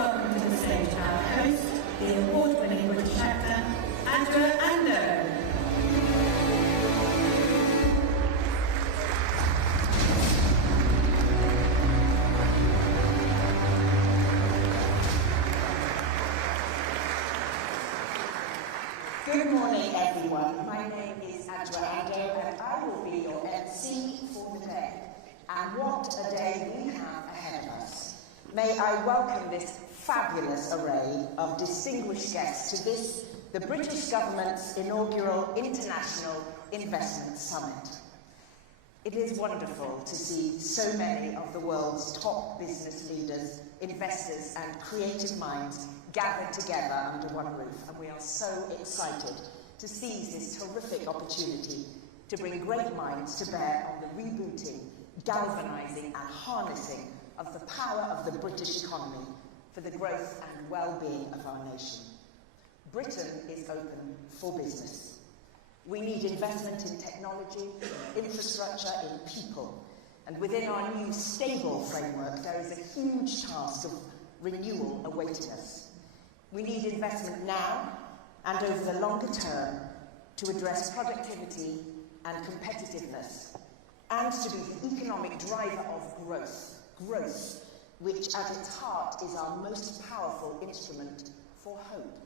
welcome to the stage our host, the award-winning British actor, Andrew Ando. Good morning, everyone. My name is Andrew Ando, and I will be your MC for the day. And what a day we have ahead of us. May I welcome this fabulous array of distinguished guests to this, the British government's inaugural International Investment Summit. It is wonderful to see so many of the world's top business leaders, investors, and creative minds gathered together under one roof, and we are so excited to seize this terrific opportunity to bring great minds to bear on the rebooting, galvanising and harnessing of the power of the British economy for the growth and well-being of our nation. Britain is open for business. We need investment in technology, infrastructure, in people, and within our new stable framework there is a huge task of renewal awaiting us. We need investment now and over the longer term to address productivity and competitiveness, and to be the economic driver of growth, which at its heart is our most powerful instrument for hope.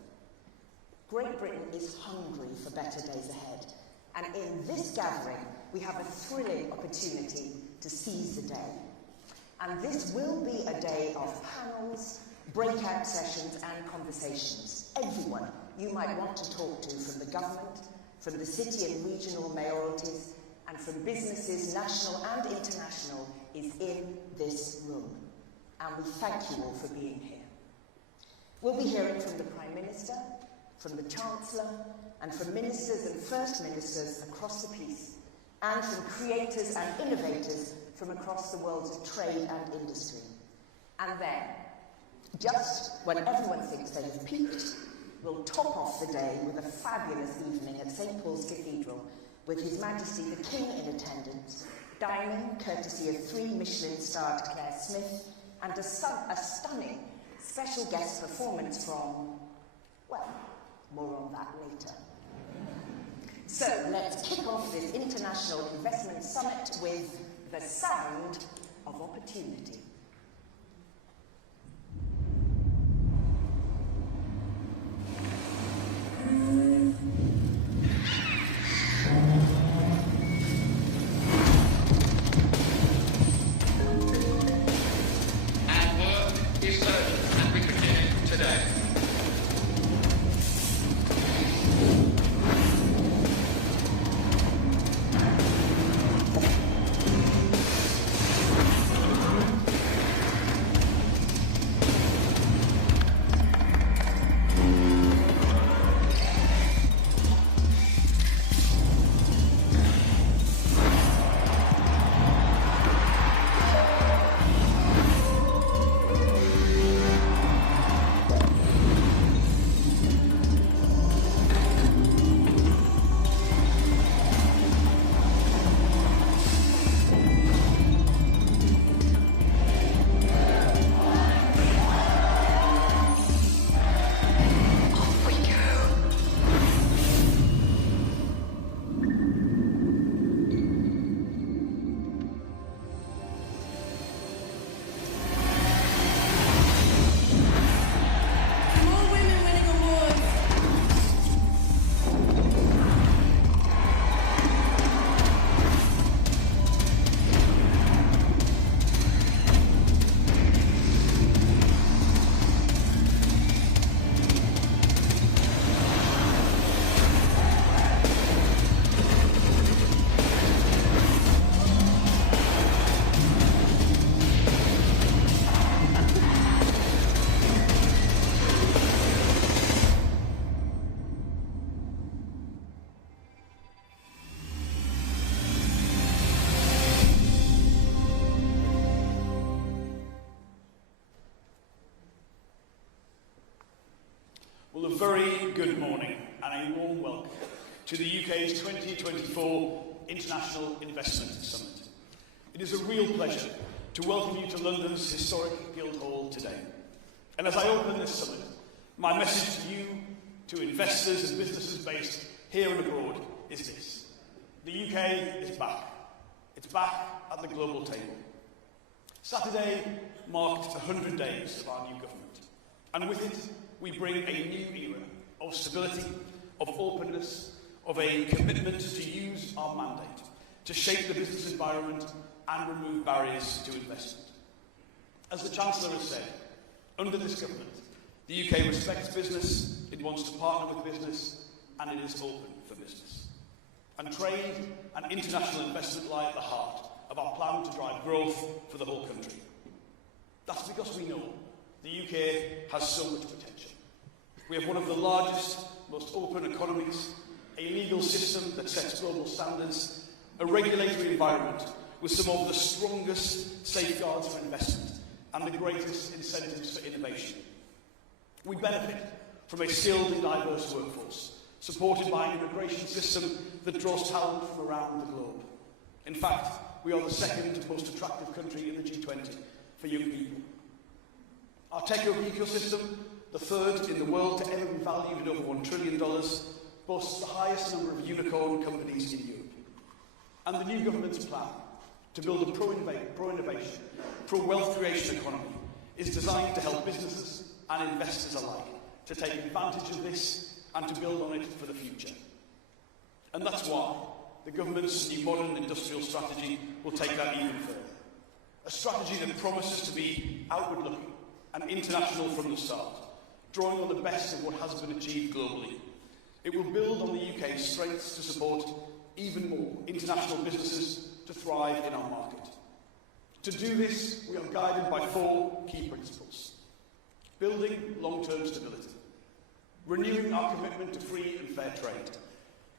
Great Britain is hungry for better days ahead, and in this gathering we have a thrilling opportunity to seize the day. And this will be a day of panels, breakout sessions and conversations. Everyone you might want to talk to from the government, from the city and regional mayoralties, and from businesses, national and international, is in this room. And we thank you all for being here. We'll be hearing from the Prime Minister, from the Chancellor, and from ministers and First Ministers across the piece, and from creators and innovators from across the worlds of trade and industry. And then, just when everyone thinks they have peaked, we'll top off the day with a fabulous evening at St. Paul's Cathedral with His Majesty the King in attendance, dining courtesy of 3 Michelin-starred Claire Smith, and a stunning special guest performance from, well, more on that later. So let's kick off this International Investment Summit with the sound of opportunity. Well, a very good morning and a warm welcome to the UK's 2024 International Investment Summit. It is a real pleasure to welcome you to London's historic Guildhall today. And as I open this summit, my message to you, to investors and businesses based here and abroad, is this. The UK is back. It's back at the global table. Saturday marked 100 days of our new government, and with it we bring a new era of stability, of openness, of a commitment to use our mandate to shape the business environment and remove barriers to investment. As the Chancellor has said, under this government, the UK respects business, it wants to partner with business, and it is open for business. And trade and international investment lie at the heart of our plan to drive growth for the whole country. That's because we know the UK has so much potential. We have one of the largest, most open economies, a legal system that sets global standards, a regulatory environment with some of the strongest safeguards for investment and the greatest incentives for innovation. We benefit from a skilled and diverse workforce, supported by an immigration system that draws talent from around the globe. In fact, we are the second most attractive country in the G20 for young people. Our tech ecosystem, the third in the world to ever be valued at over $1 trillion, boasts the highest number of unicorn companies in Europe. And the new government's plan to build a pro-innovation, pro-wealth creation economy is designed to help businesses and investors alike to take advantage of this and to build on it for the future. And that's why the government's new modern industrial strategy will take that even further. A strategy that promises to be outward-looking and international from the start, drawing on the best of what has been achieved globally. It will build on the UK's strengths to support even more international businesses to thrive in our market. To do this, we are guided by 4 key principles. Building long-term stability, renewing our commitment to free and fair trade,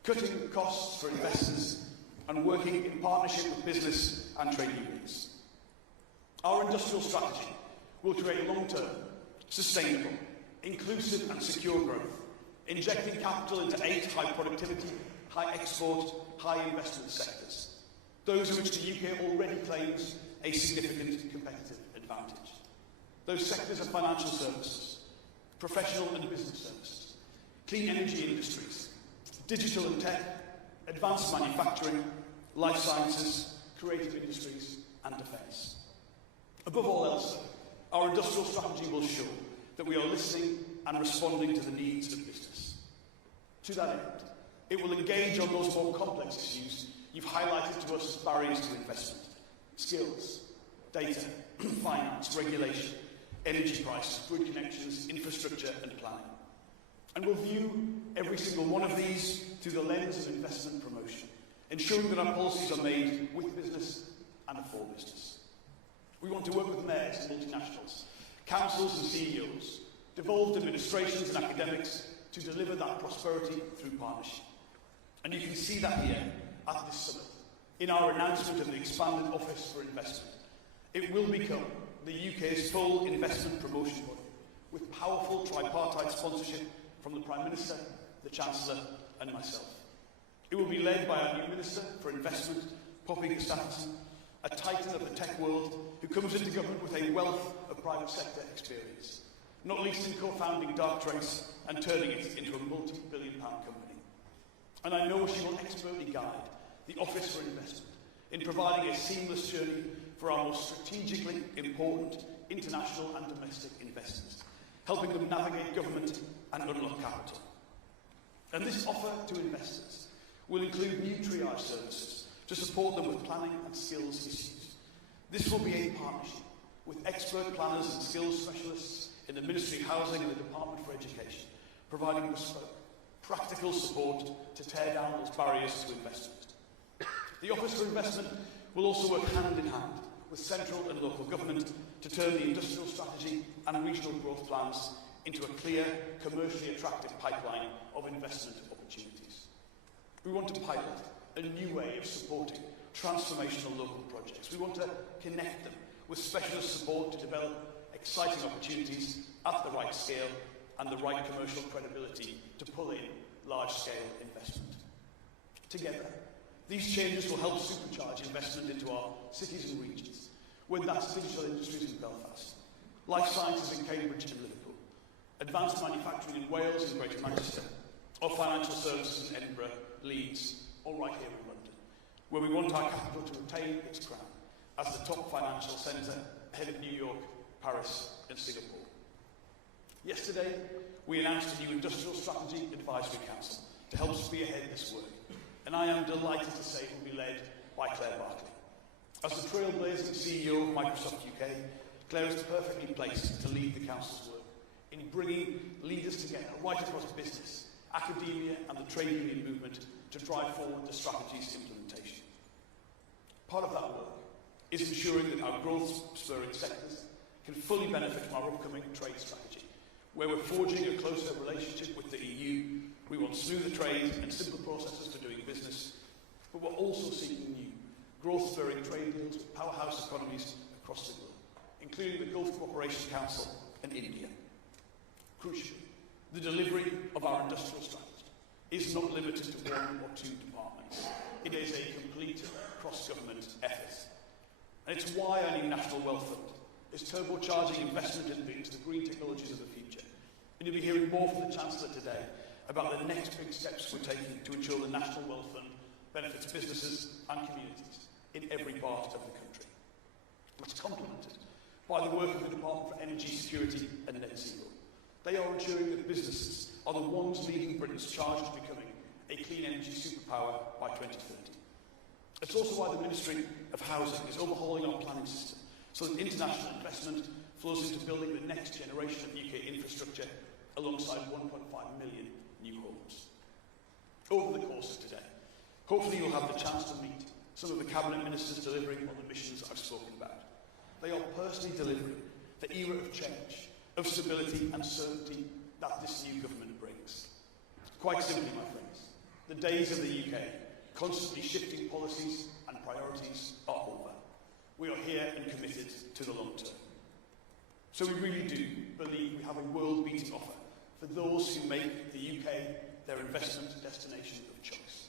cutting costs for investors, and working in partnership with business and trade unions. Our industrial strategy will create long-term, sustainable, inclusive and secure growth, injecting capital into 8 high-productivity, high-export, high-investment sectors, those in which the UK already claims a significant competitive advantage. Those sectors are financial services, professional and business services, clean energy industries, digital and tech, advanced manufacturing, life sciences, creative industries, and defence. Above all else, our industrial strategy will show that we are listening and responding to the needs of business. To that end, it will engage on those more complex issues you've highlighted to us as barriers to investment: skills, data, finance, regulation, energy prices, grid connections, infrastructure and planning. And we'll view every single one of these through the lens of investment promotion, ensuring that our policies are made with business and for business. We want to work with mayors and multinationals, councils and CEOs, devolved administrations and academics to deliver that prosperity through partnership. And you can see that here at this summit, in our announcement of the expanded Office for Investment. It will become the UK's full investment promotion body, with powerful tripartite sponsorship from the Prime Minister, the Chancellor and myself. It will be led by our new Minister for Investment, Poppy Gustafsson, a titan of the tech world who comes into government with a wealth of private sector experience, not least in co-founding Darktrace and turning it into a multi-billion-pound company. And I know she will expertly guide the Office for Investment in providing a seamless journey for our most strategically important international and domestic investors, helping them navigate government and unlock capital. And this offer to investors will include new triage services to support them with planning and skills issues. This will be a partnership with expert planners and skills specialists in the Ministry of Housing and the Department for Education, providing bespoke, practical support to tear down those barriers to investment. The Office for Investment will also work hand in hand with central and local government to turn the industrial strategy and regional growth plans into a clear, commercially attractive pipeline of investment opportunities. We want to pilot a new way of supporting transformational local projects. We want to connect them with specialist support to develop exciting opportunities at the right scale and the right commercial credibility to pull in large-scale investment. Together, these changes will help supercharge investment into our cities and regions, whether that's digital industries in Belfast, life sciences in Cambridge and Liverpool, advanced manufacturing in Wales and Greater Manchester, or financial services in Edinburgh, Leeds, or right here in London, where we want our capital to retain its crown as the top financial centre ahead of New York, Paris and Singapore. Yesterday, we announced a new Industrial Strategy Advisory Council to help spearhead this work, and I am delighted to say it will be led by Claire Bartley. As the trailblazing CEO of Microsoft UK, Claire is perfectly placed to lead the Council's work in bringing leaders together right across business, academia and the trade union movement to drive forward the strategy's implementation. Part of that work is ensuring that our growth-spurring sectors can fully benefit from our upcoming trade strategy, where we're forging a closer relationship with the EU. We want smoother trade and simple processes for doing business, but we're also seeking new growth-spurring trade deals with powerhouse economies across the globe, including the Gulf Cooperation Council and India. Crucially, the delivery of our industrial strategy is not limited to one or two departments. It is a complete cross-government effort. And it's why our new National Wealth Fund is turbocharging investment into the green technologies of the future. And you'll be hearing more from the Chancellor today about the next big steps we're taking to ensure the National Wealth Fund benefits businesses and communities in every part of the country. It's complemented by the work of the Department for Energy Security and Net Zero. They are ensuring that businesses are the ones leading Britain's charge to becoming a clean energy superpower by 2030. It's also why the Ministry of Housing is overhauling our planning system so that international investment flows into building the next generation of UK infrastructure alongside 1.5 million new homes. Over the course of today, hopefully you'll have the chance to meet some of the Cabinet Ministers delivering on the missions I've spoken about. They are personally delivering the era of change, of stability and certainty that this new government brings. Quite simply, my friends, the days of the UK constantly shifting policies and priorities are over. We are here and committed to the long term. So we really do believe we have a world-beating offer for those who make the UK their investment destination of choice.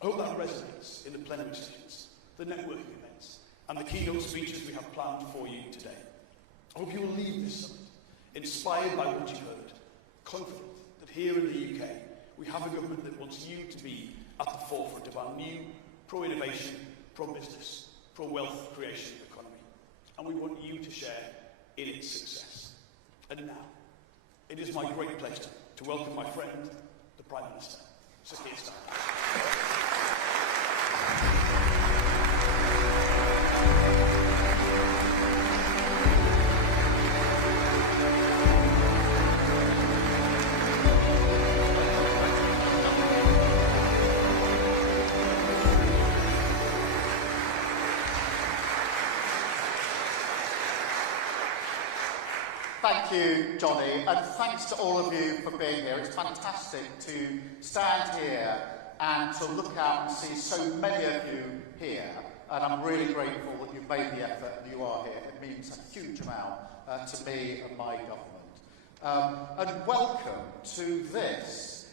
I hope that resonates in the plenary sessions, the networking events, and the keynote speeches we have planned for you today. I hope you will leave this summit inspired by what you've heard, confident that here in the UK we have a government that wants you to be at the forefront of our new pro-innovation, pro-business, pro-wealth creation economy. And we want you to share in its success. And now, it is my great pleasure to welcome my friend, the Prime Minister, Sir Keir Starmer. Thank you, Johnny, and thanks to all of you for being here. It's fantastic to stand here and to look out and see so many of you here. And I'm really grateful that you've made the effort and you are here. It means a huge amount to me and my government. And welcome to this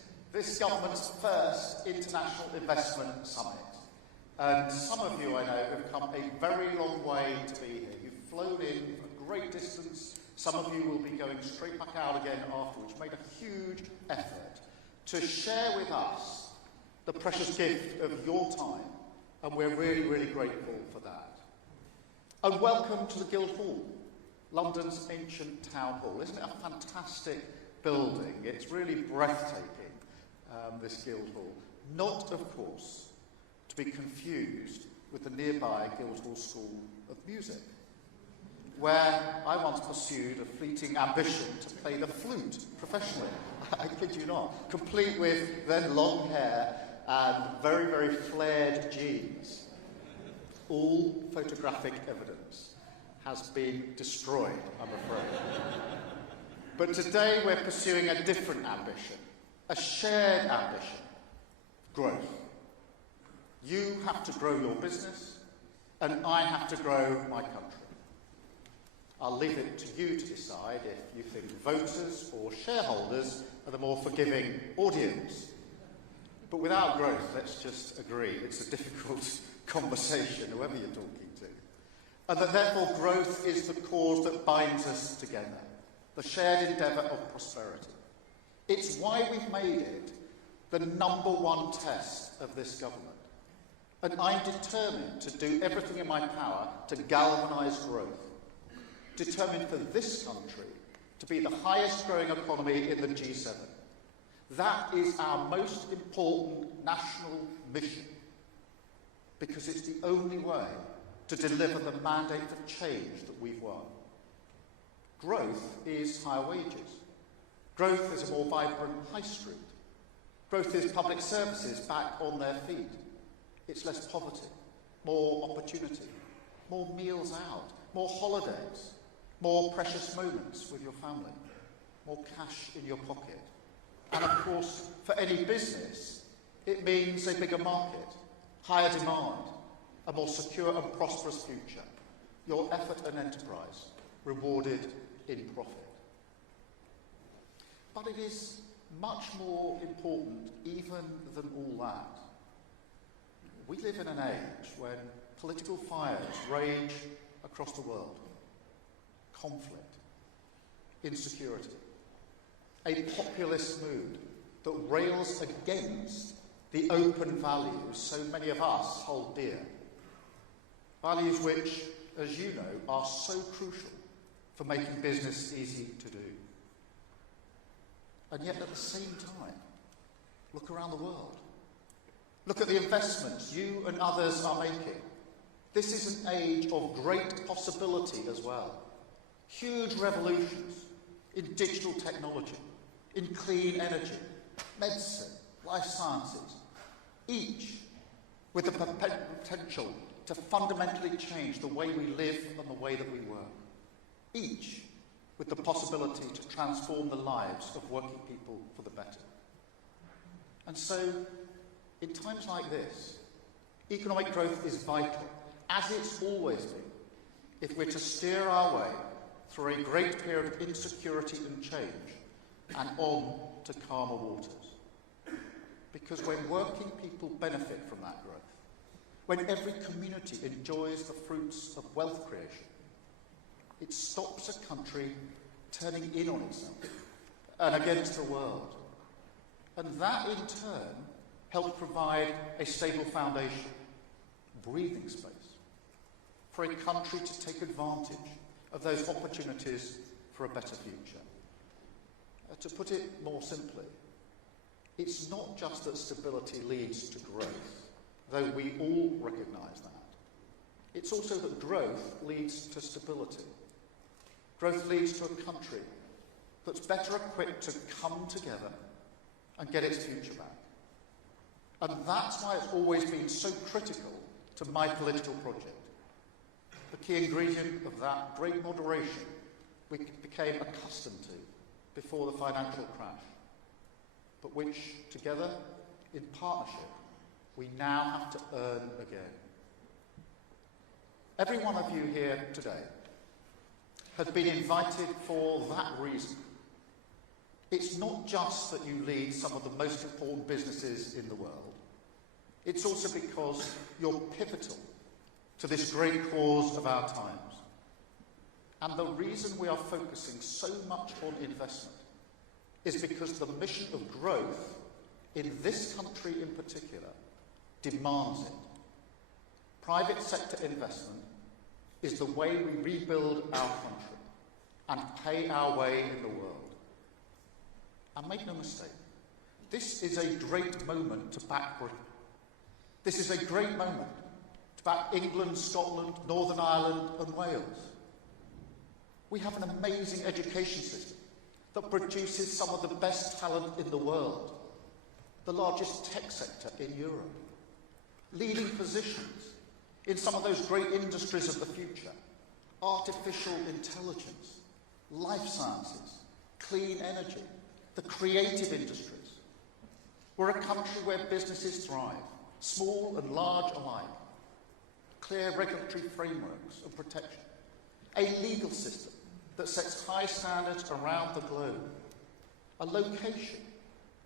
government's first International Investment Summit. And some of you, I know, have come a very long way to be here. You've flown in a great distance. Some of you will be going straight back out again afterwards. You've made a huge effort to share with us the precious gift of your time, and we're really, really grateful for that. And welcome to the Guildhall, London's ancient town hall. Isn't it a fantastic building? It's really breathtaking, this Guildhall. Not, of course, to be confused with the nearby Guildhall School of Music, where I once pursued a fleeting ambition to play the flute professionally. I kid you not. Complete with then long hair and very, very flared jeans. All photographic evidence has been destroyed, I'm afraid. But today we're pursuing a different ambition, a shared ambition: growth. You have to grow your business, and I have to grow my country. I'll leave it to you to decide if you think voters or shareholders are the more forgiving audience. But without growth, let's just agree, it's a difficult conversation, whoever you're talking to. and that therefore growth is the cause that binds us together, the shared endeavour of prosperity. It's why we've made it the number one test of this government. And I'm determined to do everything in my power to galvanise growth, determined for this country to be the highest growing economy in the G7. That is our most important national mission, because it's the only way to deliver the mandate for change that we've won. Growth is higher wages. Growth is a more vibrant high street. Growth is public services back on their feet. It's less poverty, more opportunity, more meals out, more holidays, more precious moments with your family, more cash in your pocket. And of course, for any business, it means a bigger market, higher demand, a more secure and prosperous future, your effort and enterprise rewarded in profit. But it is much more important even than all that. We live in an age when political fires rage across the world. Conflict, insecurity, a populist mood that rails against the open values so many of us hold dear. Values which, as you know, are so crucial for making business easy to do. And yet at the same time, look around the world. Look at the investments you and others are making. This is an age of great possibility as well. Huge revolutions in digital technology, in clean energy, medicine, life sciences, each with the potential to fundamentally change the way we live and the way that we work. Each with the possibility to transform the lives of working people for the better. And so, in times like this, economic growth is vital, as it's always been, if we're to steer our way through a great period of insecurity and change and on to calmer waters. Because when working people benefit from that growth, when every community enjoys the fruits of wealth creation, it stops a country turning in on itself and against the world. And that, in turn, helps provide a stable foundation, breathing space, for a country to take advantage of those opportunities for a better future. To put it more simply, it's not just that stability leads to growth, though we all recognise that. It's also that growth leads to stability. Growth leads to a country that's better equipped to come together and get its future back. And that's why it's always been so critical to my political project. The key ingredient of that great moderation we became accustomed to before the financial crash, but which, together, in partnership, we now have to earn again. Every one of you here today has been invited for that reason. It's not just that you lead some of the most important businesses in the world. It's also because you're pivotal to this great cause of our times. And the reason we are focusing so much on investment is because the mission of growth in this country in particular demands it. Private sector investment is the way we rebuild our country and pay our way in the world. And make no mistake, this is a great moment to back Britain. This is a great moment to back England, Scotland, Northern Ireland and Wales. We have an amazing education system that produces some of the best talent in the world, the largest tech sector in Europe, leading positions in some of those great industries of the future, artificial intelligence, life sciences, clean energy, the creative industries. We're a country where businesses thrive, small and large alike, clear regulatory frameworks of protection, a legal system that sets high standards around the globe, a location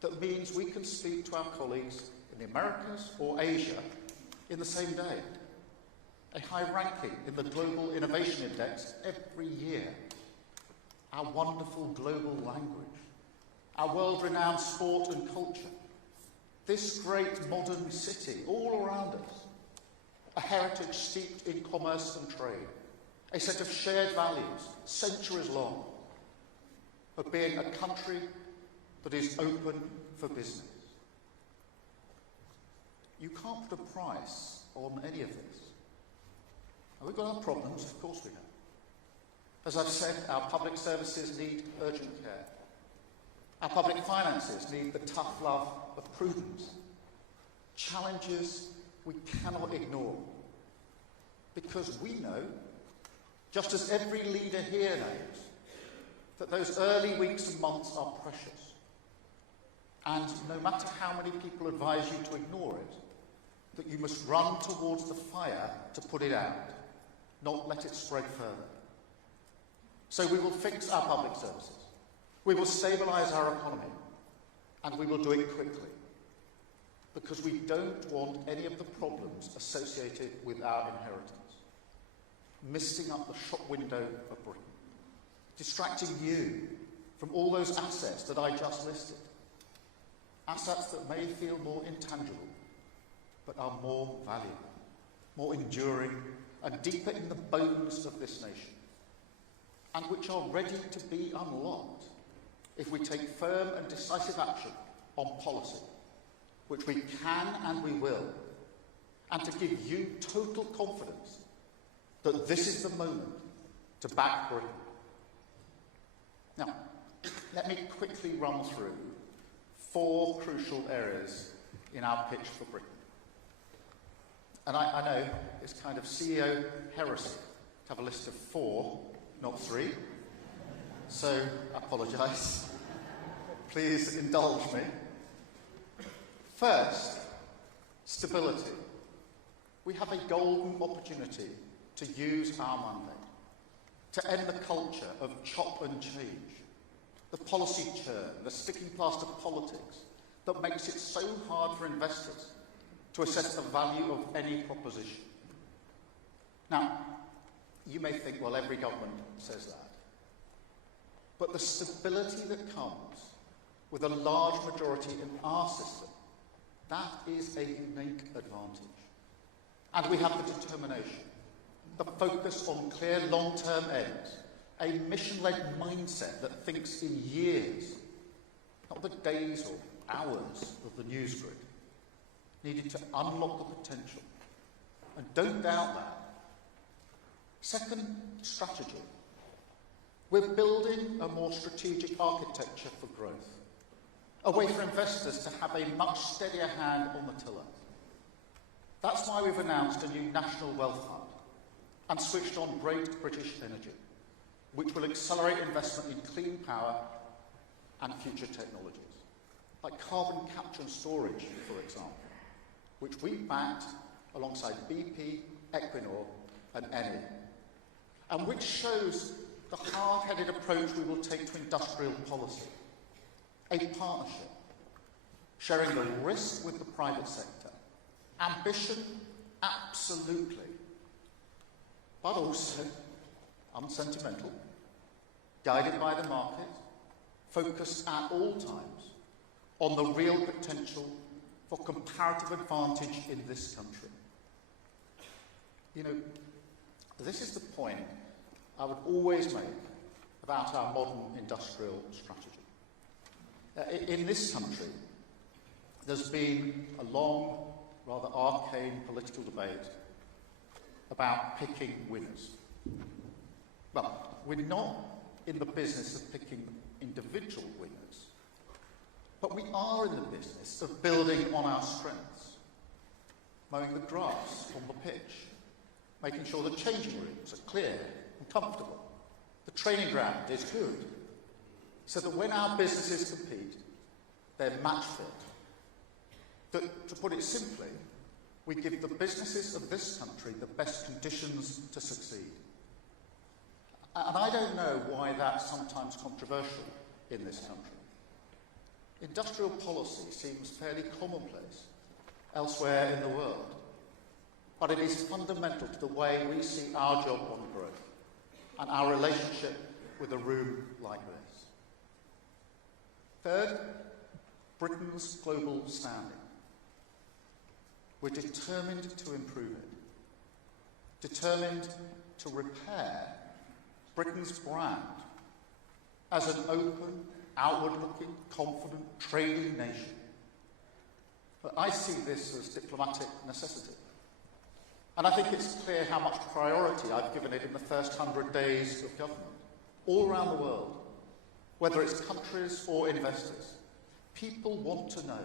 that means we can speak to our colleagues in the Americas or Asia in the same day, a high ranking in the Global Innovation Index every year, our wonderful global language, our world-renowned sport and culture, this great modern city all around us, a heritage steeped in commerce and trade, a set of shared values, centuries long, of being a country that is open for business. You can't put a price on any of this. Now, we've got our problems, of course we have. As I've said, our public services need urgent care. Our public finances need the tough love of prudence. Challenges we cannot ignore. Because we know, just as every leader here knows, that those early weeks and months are precious. And no matter how many people advise you to ignore it, that you must run towards the fire to put it out, not let it spread further. So we will fix our public services, we will stabilise our economy, and we will do it quickly. Because we don't want any of the problems associated with our inheritance. Misting up the shop window of Britain, distracting you from all those assets that I just listed. Assets that may feel more intangible, but are more valuable, more enduring, and deeper in the bones of this nation, and which are ready to be unlocked if we take firm and decisive action on policy, which we can and we will, and to give you total confidence that this is the moment to back Britain. Now, let me quickly run through 4 crucial areas in our pitch for Britain. And I know it's kind of CEO heresy to have a list of 4, not 3. So, I apologise. Please indulge me. First, stability. We have a golden opportunity to use our mandate, to end the culture of chop and change, the policy churn, the sticking plaster politics that makes it so hard for investors to assess the value of any proposition. Now, you may think, well, every government says that. But the stability that comes with a large majority in our system, that is a unique advantage. And we have the determination, the focus on clear long-term ends, a mission-led mindset that thinks in years, not the days or hours of the news grid, needed to unlock the potential. And don't doubt that. Second, strategy. We're building a more strategic architecture for growth, a way for investors to have a much steadier hand on the tiller. That's why we've announced a new National Wealth Fund and switched on Great British Energy, which will accelerate investment in clean power and future technologies, like carbon capture and storage, for example, which we backed alongside BP, Equinor and Eni, and which shows the hard-headed approach we will take to industrial policy. A partnership, sharing the risk with the private sector. Ambition, absolutely, but also unsentimental, guided by the market, focused at all times on the real potential for comparative advantage in this country. You know, this is the point I would always make about our modern industrial strategy. In this country, there's been a long, rather arcane political debate about picking winners. Well, we're not in the business of picking individual winners, but we are in the business of building on our strengths, mowing the grass on the pitch, making sure the changing rooms are clear and comfortable, the training ground is good, so that when our businesses compete, they're match fit. To put it simply, we give the businesses of this country the best conditions to succeed. And I don't know why that's sometimes controversial in this country. Industrial policy seems fairly commonplace elsewhere in the world. but it is fundamental to the way we see our job on growth and our relationship with a room like this. Third, Britain's global standing. We're determined to improve it, determined to repair Britain's brand as an open, outward-looking, confident, trading nation. But I see this as diplomatic necessity. And I think it's clear how much priority I've given it in the first 100 days of government, all around the world, whether it's countries or investors. People want to know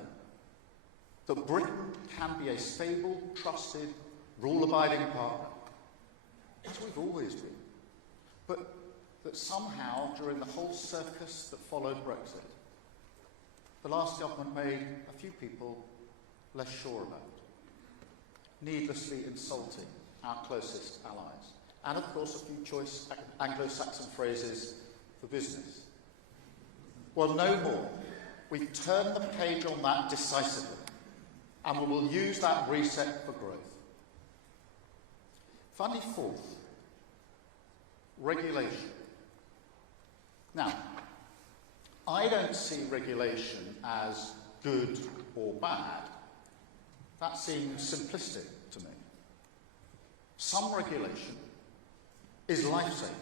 that Britain can be a stable, trusted, rule-abiding partner, as we've always been, but that somehow, during the whole circus that followed Brexit, the last government made a few people less sure about, needlessly insulting our closest allies, and of course a few choice Anglo-Saxon phrases for business. Well, no more. We've turned the page on that decisively, and we will use that reset for growth. Finally, fourth, regulation. Now, I don't see regulation as good or bad. That seems simplistic to me. Some regulation is life-saving.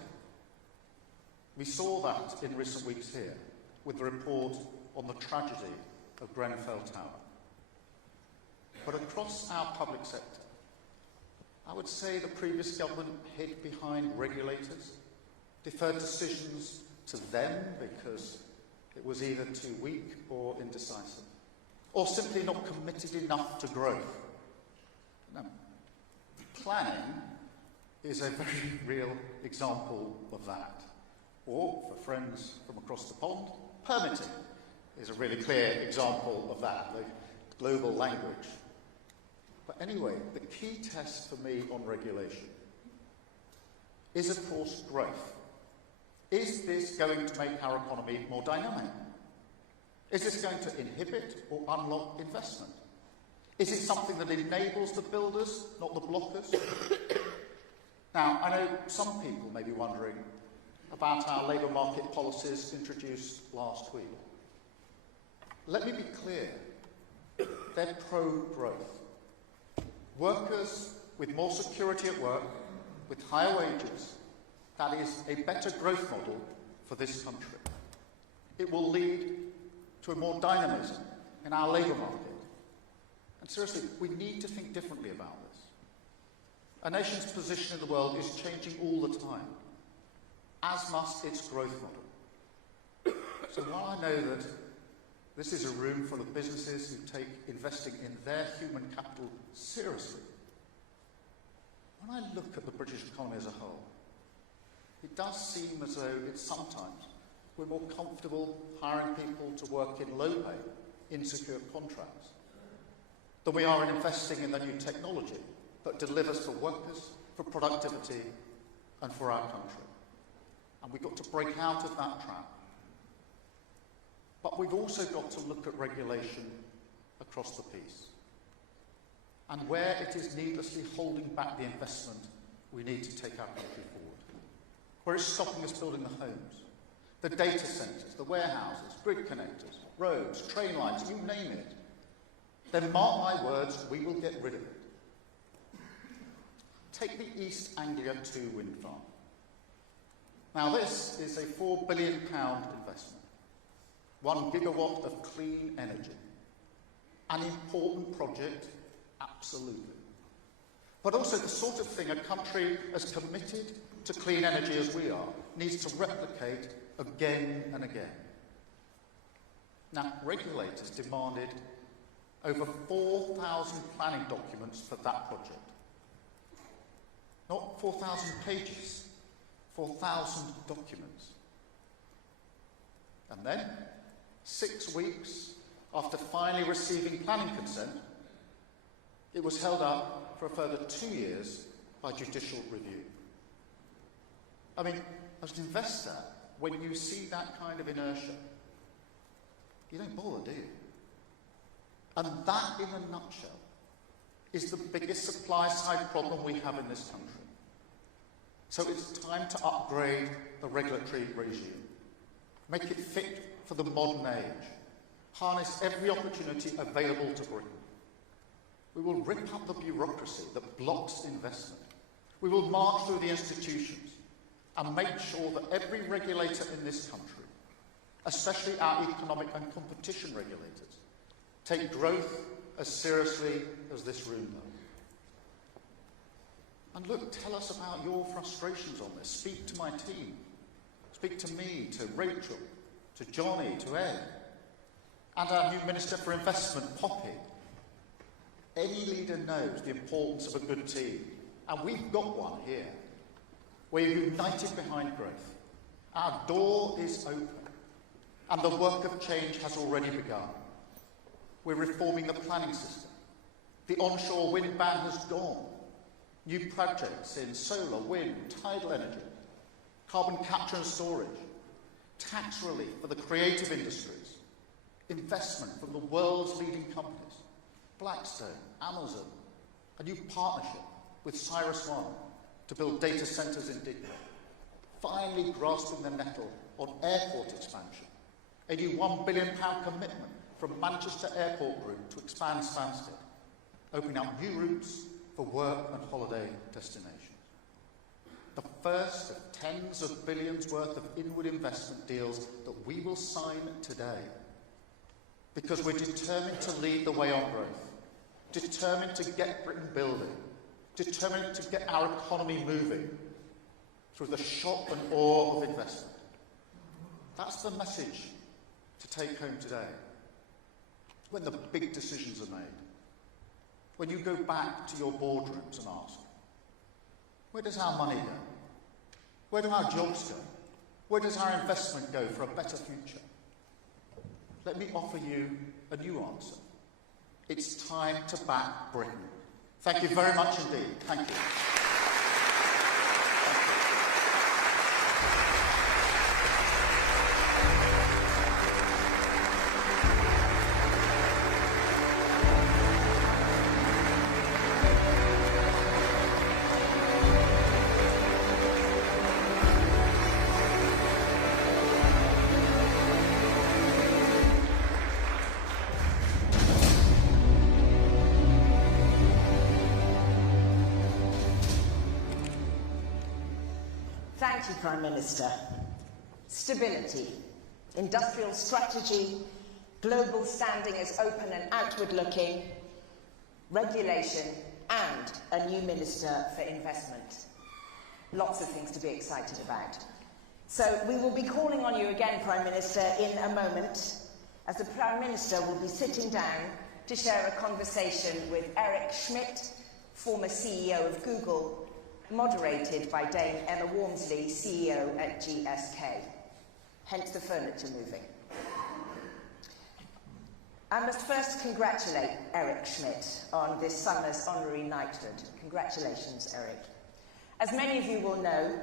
We saw that in recent weeks here with the report on the tragedy of Grenfell Tower. But across our public sector, I would say the previous government hid behind regulators, deferred decisions to them because it was either too weak or indecisive, or simply not committed enough to growth. Now, planning is a very real example of that. Or, for friends from across the pond, permitting is a really clear example of that, the global language. But anyway, the key test for me on regulation is, of course, growth. Is this going to make our economy more dynamic? Is this going to inhibit or unlock investment? Is it something that enables the builders, not the blockers? Now, I know some people may be wondering about our labour market policies introduced last week. Let me be clear. They're pro-growth. Workers with more security at work, with higher wages, that is a better growth model for this country. It will lead to a more dynamism in our labour market. And seriously, we need to think differently about this. A nation's position in the world is changing all the time, as must its growth model. So while I know that this is a room full of businesses who take investing in their human capital seriously, when I look at the British economy as a whole, it does seem as though it's sometimes we're more comfortable hiring people to work in low-pay, insecure contracts than we are in investing in the new technology that delivers for workers, for productivity, and for our country. And we've got to break out of that trap. But we've also got to look at regulation across the piece. And where it is needlessly holding back the investment we need to take our country forward. Where it's stopping us building the homes, the data centres, the warehouses, grid connectors, roads, train lines, you name it. Then mark my words, we will get rid of it. Take the East Anglia 2 wind farm. Now this is a £4 billion investment. 1 gigawatt of clean energy. An important project, absolutely. But also the sort of thing a country as committed to clean energy as we are needs to replicate again and again. Now, regulators demanded over 4,000 planning documents for that project. Not 4,000 pages, 4,000 documents. And then, 6 weeks after finally receiving planning consent, it was held up for a further 2 years by judicial review. I mean, as an investor, when you see that kind of inertia, you don't bother, do you? And that, in a nutshell, is the biggest supply-side problem we have in this country. So it's time to upgrade the regulatory regime, make it fit for the modern age, harness every opportunity available to Britain. We will rip up the bureaucracy that blocks investment. We will march through the institutions and make sure that every regulator in this country, especially our economic and competition regulators, take growth as seriously as this room does. And look, tell us about your frustrations on this. Speak to my team. Speak to me, to Rachel, to Johnny, to Ed, and our new Minister for Investment, Poppy. Any leader knows the importance of a good team, and we've got one here. We're united behind growth. Our door is open, and the work of change has already begun. We're reforming the planning system. The onshore wind ban has gone. New projects in solar, wind, tidal energy, carbon capture and storage, tax relief for the creative industries, investment from the world's leading companies, Blackstone, Amazon, a new partnership with CyrusOne to build data centres in Digby, finally grasping the nettle on airport expansion, a new £1 billion commitment from Manchester Airport Group to expand Stansted, opening up new routes for work and holiday destinations. The first of tens of billions worth of inward investment deals that we will sign today, because we're determined to lead the way on growth, determined to get Britain building, determined to get our economy moving through the shock and awe of investment. That's the message to take home today. When the big decisions are made, when you go back to your boardrooms and ask, where does our money go? Where do our jobs go? Where does our investment go for a better future? Let me offer you a new answer. It's time to back Britain. Thank you very much indeed. Thank you. Thank you, Prime Minister. Stability, industrial strategy, global standing as open and outward-looking, regulation, and a new Minister for Investment. Lots of things to be excited about. So we will be calling on you again, Prime Minister, in a moment, as the Prime Minister will be sitting down to share a conversation with Eric Schmidt, former CEO of Google, moderated by Dame Emma Walmsley, CEO at GSK. Hence the furniture moving. I must first congratulate Eric Schmidt on this summer's honorary knighthood. Congratulations, Eric. As many of you will know,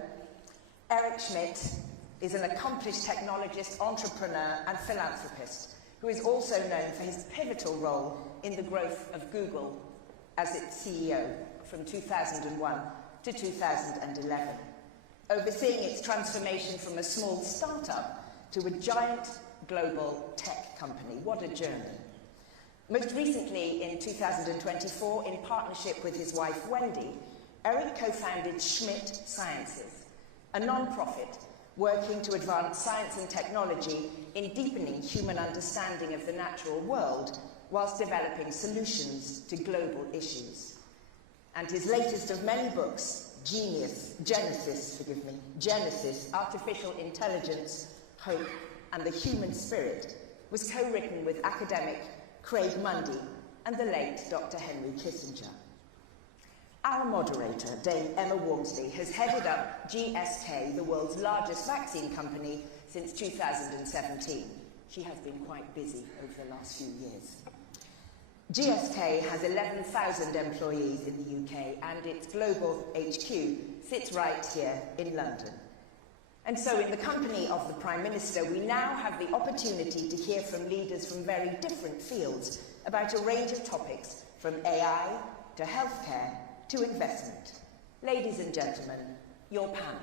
Eric Schmidt is an accomplished technologist, entrepreneur and philanthropist who is also known for his pivotal role in the growth of Google as its CEO from 2001 to 2011, overseeing its transformation from a small startup to a giant global tech company. What a journey. Most recently, in 2024, in partnership with his wife Wendy, Eric co-founded Schmidt Sciences, a non-profit working to advance science and technology in deepening human understanding of the natural world whilst developing solutions to global issues. And his latest of many books, Genesis, Artificial Intelligence, Hope and the Human Spirit, was co-written with academic Craig Mundy and the late Dr. Henry Kissinger. Our moderator, Dame Emma Walmsley, has headed up GSK, the world's largest vaccine company, since 2017. She has been quite busy over the last few years. GSK has 11,000 employees in the UK, and its global HQ sits right here in London. And so in the company of the Prime Minister, we now have the opportunity to hear from leaders from very different fields about a range of topics, from AI to healthcare, to investment. Ladies and gentlemen, your panel.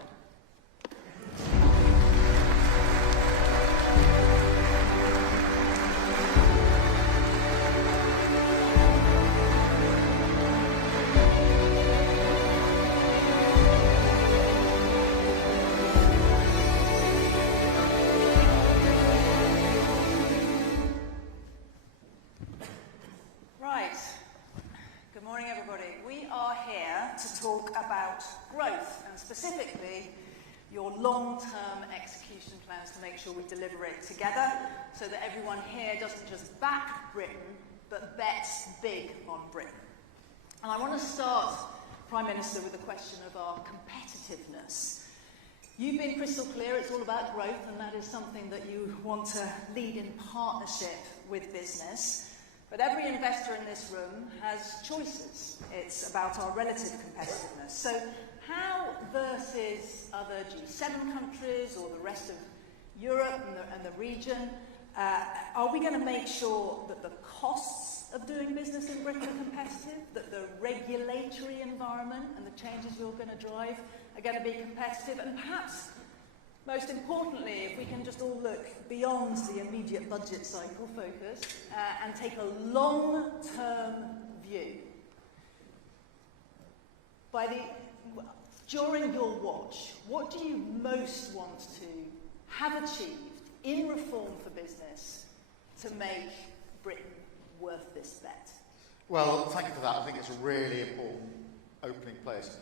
Specifically, your long-term execution plans to make sure we deliver it together so that everyone here doesn't just back Britain, but bets big on Britain. And I want to start, Prime Minister, with the question of our competitiveness. You've been crystal clear, it's all about growth, and that is something that you want to lead in partnership with business. But every investor in this room has choices. It's about our relative competitiveness. So how, versus other G7 countries or the rest of Europe and the region, are we going to make sure that the costs of doing business in Britain are competitive, that the regulatory environment and the changes you're going to drive are going to be competitive, and perhaps, most importantly, if we can just all look beyond the immediate budget cycle focus and take a long-term view. During your watch, what do you most want to have achieved in reform for business to make Britain worth this bet? Well, thank you for that. I think it's a really important opening place.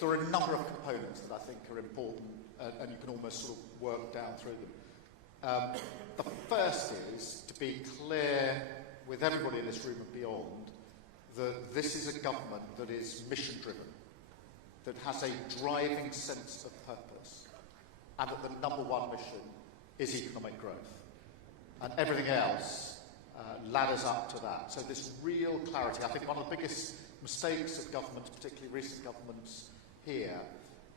There are a number of components that I think are important, and you can almost sort of work down through them. The first is to be clear with everybody in this room and beyond that this is a government that is mission-driven, that has a driving sense of purpose, and that the number one mission is economic growth. And everything else ladders up to that. So this real clarity, I think one of the biggest mistakes of governments, particularly recent governments here,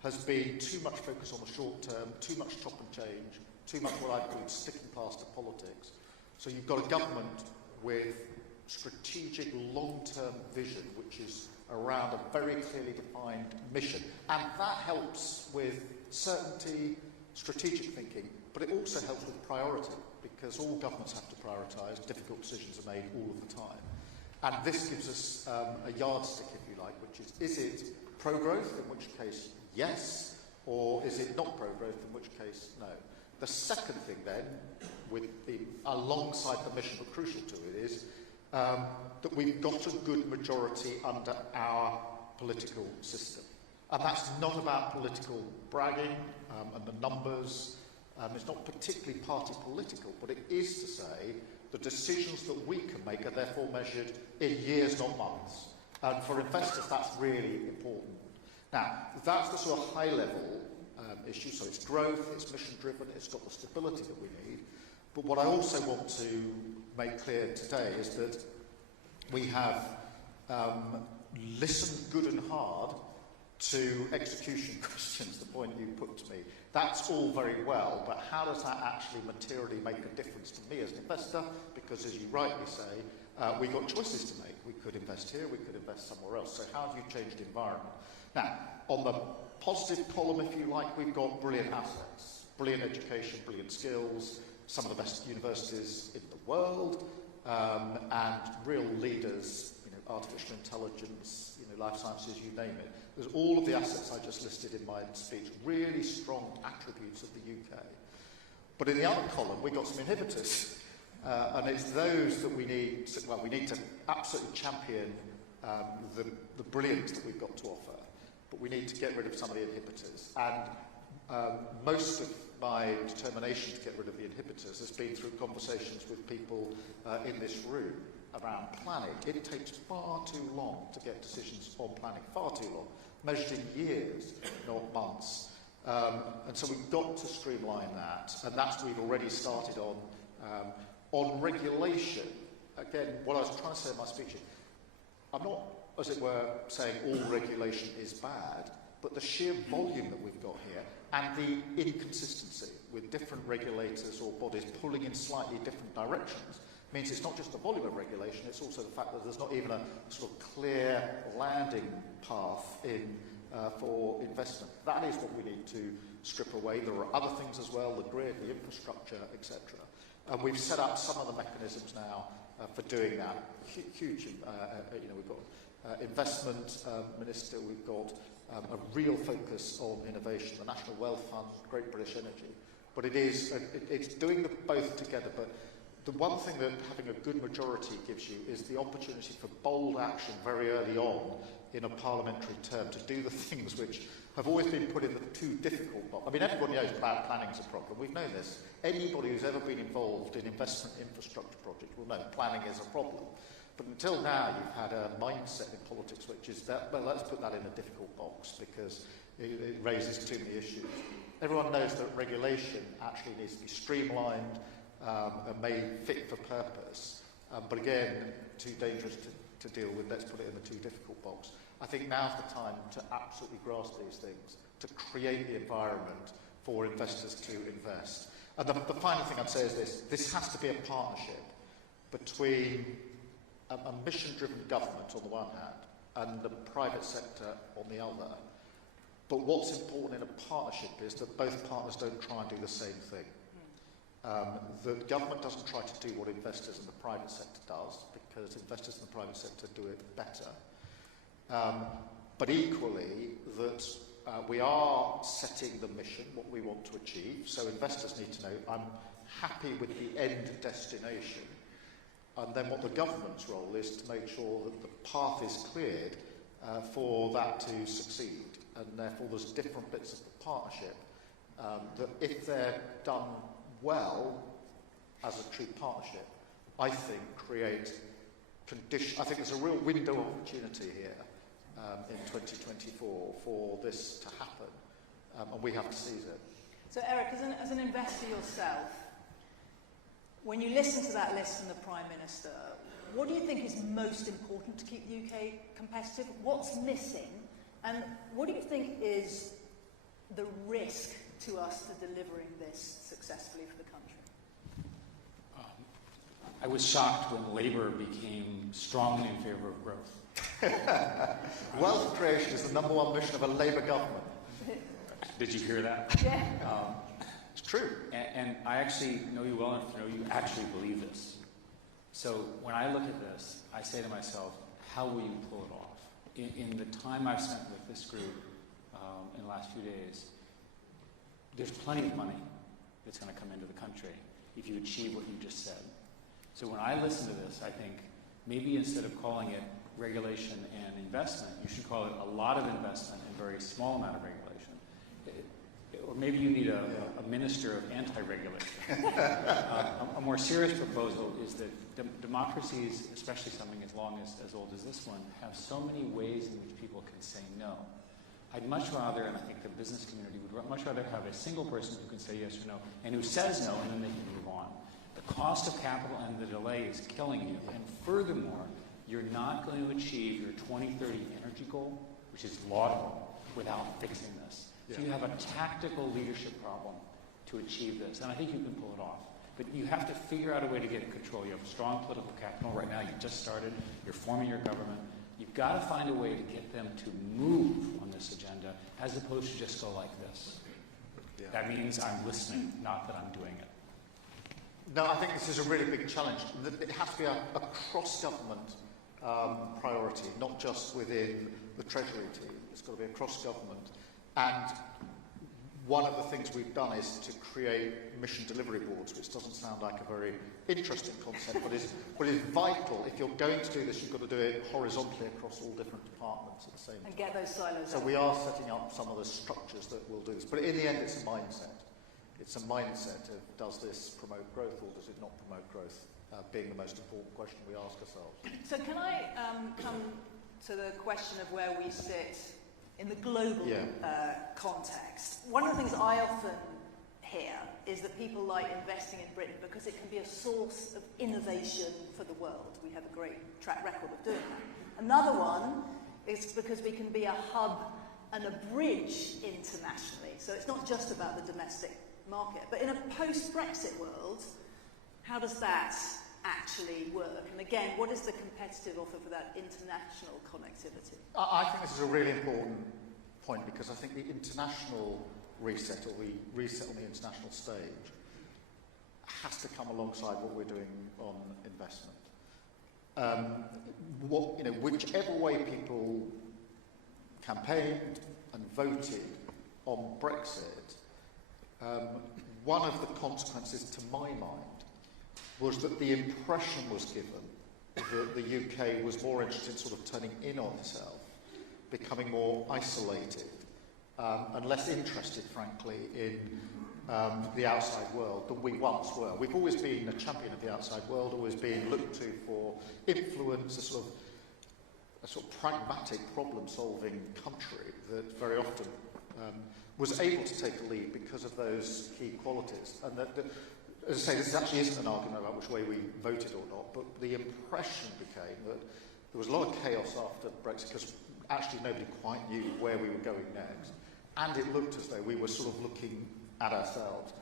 has been too much focus on the short term, too much chop and change, too much what I call sticking plaster politics. So you've got a government with strategic long-term vision, which is around a very clearly defined mission. And that helps with certainty, strategic thinking, but it also helps with priority, because all governments have to prioritise, difficult decisions are made all of the time. And this gives us a yardstick, if you like, which is it pro-growth, in which case yes, or is it not pro-growth, in which case no. The second thing then, alongside the mission but crucial to it, is that we've got a good majority under our political system. And that's not about political bragging and the numbers. It's not particularly party political, but it is to say the decisions that we can make are therefore measured in years, not months. And for investors, that's really important. Now, that's the sort of high-level issue. So it's growth, it's mission-driven, it's got the stability that we need. But what I also want to make clear today is that we have listened good and hard to execution questions, the point you put to me. That's all very well, but how does that actually materially make a difference to me as an investor? Because, as you rightly say, we've got choices to make. We could invest here, we could invest somewhere else. So how do you change the environment? Now, on the positive column, if you like, we've got brilliant assets, brilliant education, brilliant skills, some of the best universities in the world, and real leaders, artificial intelligence, life sciences, you name it. There's all of the assets I just listed in my speech, really strong attributes of the UK. But in the other column, we've got some inhibitors. And it's those that we need to absolutely champion the brilliance that we've got to offer. But we need to get rid of some of the inhibitors. And most of my determination to get rid of the inhibitors has been through conversations with people in this room around planning. It takes far too long to get decisions on planning, far too long, measured in years, not months. And so we've got to streamline that, and that's what we've already started on. On regulation, again, what I was trying to say in my speech, I'm not, as it were, saying all regulation is bad, but the sheer volume that we've got here and the inconsistency with different regulators or bodies pulling in slightly different directions means it's not just the volume of regulation, it's also the fact that there's not even a sort of clear landing path in for investment. That is what we need to strip away. There are other things as well, the grid, the infrastructure, etc. And we've set up some of the mechanisms now for doing that. Huge, we've got investment minister, we've got a real focus on innovation, the National Wealth Fund, Great British Energy. But it's doing them both together. But the one thing that having a good majority gives you is the opportunity for bold action very early on in a parliamentary term to do the things which have always been put in the too difficult box. I mean, everybody knows cloud planning is a problem. We've known this. Anybody who's ever been involved in investment infrastructure projects will know planning is a problem. But until now, you've had a mindset in politics which is that, well, let's put that in a difficult box because it raises too many issues. Everyone knows that regulation actually needs to be streamlined and made fit for purpose. But again, too dangerous to deal with, let's put it in the too difficult box. I think now's the time to absolutely grasp these things, to create the environment for investors to invest. And the final thing I'd say is this has to be a partnership between a mission-driven government on the one hand and the private sector on the other. But what's important in a partnership is that both partners don't try and do the same thing. The government doesn't try to do what investors in the private sector does, because investors in the private sector do it better. But equally, that we are setting the mission, what we want to achieve, so investors need to know, I'm happy with the end destination, and then what the government's role is to make sure that the path is cleared for that to succeed, and therefore there's different bits of the partnership that if they're done well as a true partnership, I think create conditions. I think there's a real window of opportunity here in 2024 for this to happen, and we have to seize it. So Eric, as an investor yourself, when you listen to that list from the Prime Minister, what do you think is most important to keep the UK competitive? What's missing? And what do you think is the risk to us for delivering this successfully for the country? I was shocked when Labour became strongly in favour of growth. Wealth creation is the number one mission of a Labour government. Did you hear that? Yeah. It's true. And I actually know you well enough to know you actually believe this. So when I look at this, I say to myself, how will you pull it off? In the time I've spent with this group in the last few days, there's plenty of money that's going to come into the country if you achieve what you just said. So when I listen to this, I think maybe instead of calling it regulation and investment, you should call it a lot of investment and very small amount of regulation. Or maybe you need a minister of anti-regulation. A more serious proposal is that democracies, especially something as long as old as this one, have so many ways in which people can say no. I'd much rather, and I think the business community would much rather have a single person who can say yes or no, and who says no, and then they can move on. The cost of capital and the delay is killing you. And furthermore, you're not going to achieve your 2030 energy goal, which is laudable, without fixing this. So you have a tactical leadership problem to achieve this, and I think you can pull it off. But you have to figure out a way to get control. You have strong political capital right now. You've just started. You're forming your government. You've got to find a way to get them to move on this agenda as opposed to just go like this. Yeah. That means I'm listening, not that I'm doing it. No, I think this is a really big challenge. It has to be a cross-government priority, not just within the Treasury team. It's got to be across government. And one of the things we've done is to create mission delivery boards, which doesn't sound like a very interesting concept, but is vital. If you're going to do this, you've got to do it horizontally across all different departments at the same time. And get those silos So out. We are setting up some of the structures that will do this. But in the end, it's a mindset. It's a mindset of, does this promote growth or does it not promote growth, being the most important question we ask ourselves. So can I come to the question of where we sit in the global context? One of the things I often hear is that people like investing in Britain because it can be a source of innovation for the world. We have a great track record of doing that. Another one is because we can be a hub and a bridge internationally. So it's not just about the domestic market. But in a post-Brexit world, how does that actually work? And again, what is the competitive offer for that international connectivity? I think this is a really important point, because I think the international reset, or the reset on the international stage, has to come alongside what we're doing on investment. Whichever way people campaigned and voted on Brexit, one of the consequences, to my mind, was that the impression was given that the UK was more interested in sort of turning in on itself, becoming more isolated, and less interested, frankly, in the outside world than we once were. We've always been a champion of the outside world, always been looked to for influence, a sort of pragmatic problem-solving country that very often was able to take a lead because of those key qualities. And that, as I say, this actually isn't an argument about which way we voted or not, but the impression became that there was a lot of chaos after Brexit, because actually nobody quite knew where we were going next. And it looked as though we were sort of looking at ourselves.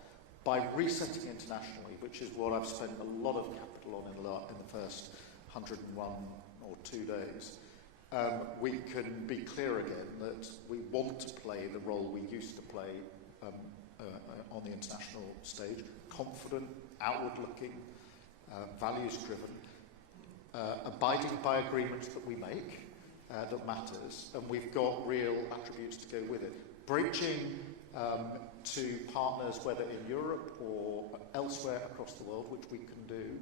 By resetting internationally, which is what I've spent a lot of capital on in the first 101 or 2 days, we can be clear again that we want to play the role we used to play on the international stage: confident, outward-looking, values-driven, abiding by agreements that we make that matters, and we've got real attributes to go with it. Bridging to partners, whether in Europe or elsewhere across the world, which we can do,